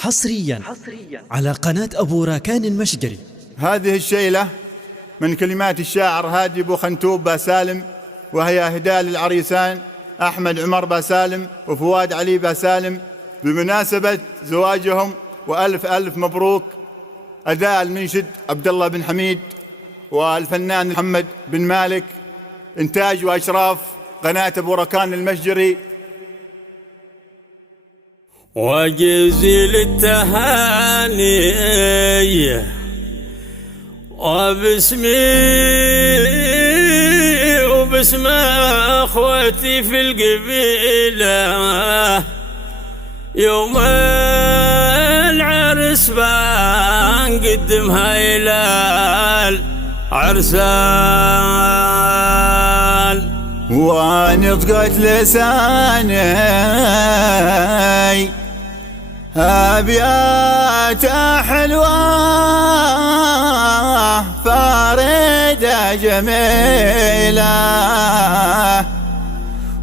حصريا على قناة أبو راكان المشقري. هذه الشيلة من كلمات الشاعر هادي بو خنتوب باسالم، وهي إهداء للعريسان أحمد عمر باسالم وفؤاد علي باسالم بمناسبة زواجهم، وألف ألف مبروك. أداء المنشد عبد الله بن حميد والفنان محمد بن مالك، إنتاج وإشراف قناة أبو راكان المشقري. وجزيل التهاني وباسمي وباسم اخوتي في القبيله، يوم العرس بنقدمها الى العرسان، ونطقت لساني أبيات حلوة فاردة جميلة،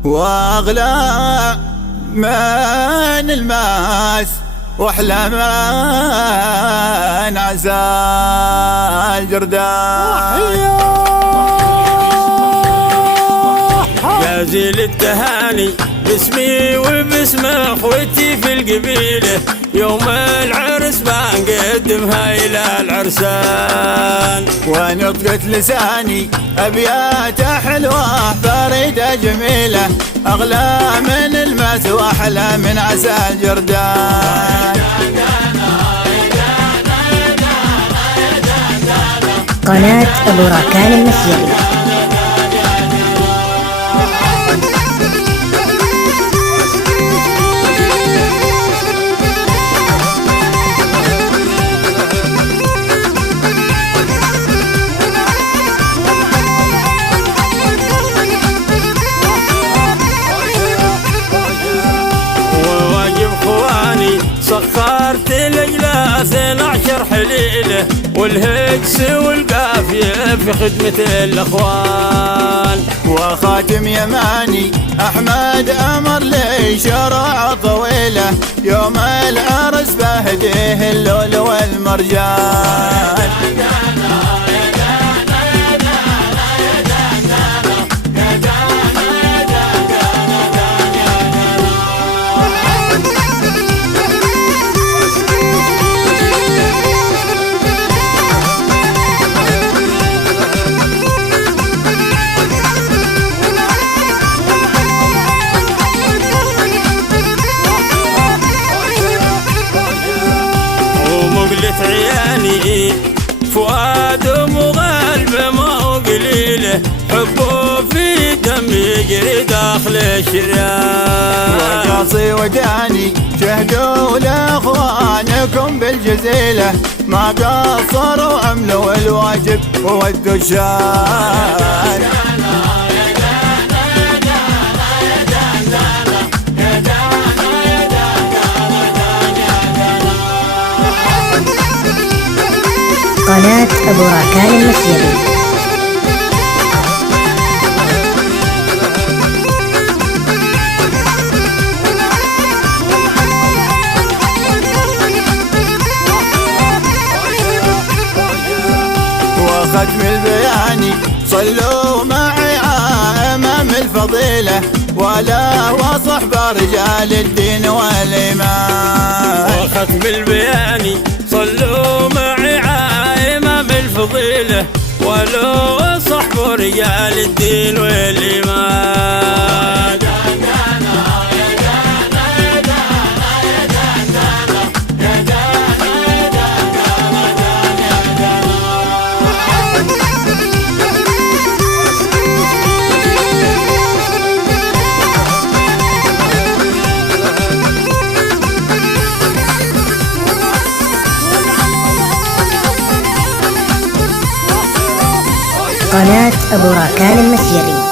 وأغلى من الماس وأحلى من عسل جردان. جازل التهاني باسمي وباسم اخوتي في القبيله، يوم العرس بنقدمها الى العرسان، ونطقت لساني ابيات حلوه فارده جميله، اغلى من الماس واحلى من عسل جردان. قناة أبو راكان المشقري. سخرت الأجلاس 12 حليلة، والهجس والقافية في خدمة الأخوان، وخاتم يماني أحمد أمر لي شرع طويلة، يوم العرس بهديه اللؤلؤ والمرجان. عياني فؤاد ومغلب ما هو قليله، حبه في دم يجري داخل الشريان، وقاصي وداني شهدوا لاخوانكم بالجزيله، ما قصروا عملوا الواجب وودوا الشان. قناة أبو راكان المشقري. وختم البياني صلوا معي أمام الفضيلة، ولا وصحب رجال الدين والإيمان. وختم البياني صلوا معي إمام الفضيلة، ولو صحب رجال الدين والإيمان. قناة أبو راكان المشقري.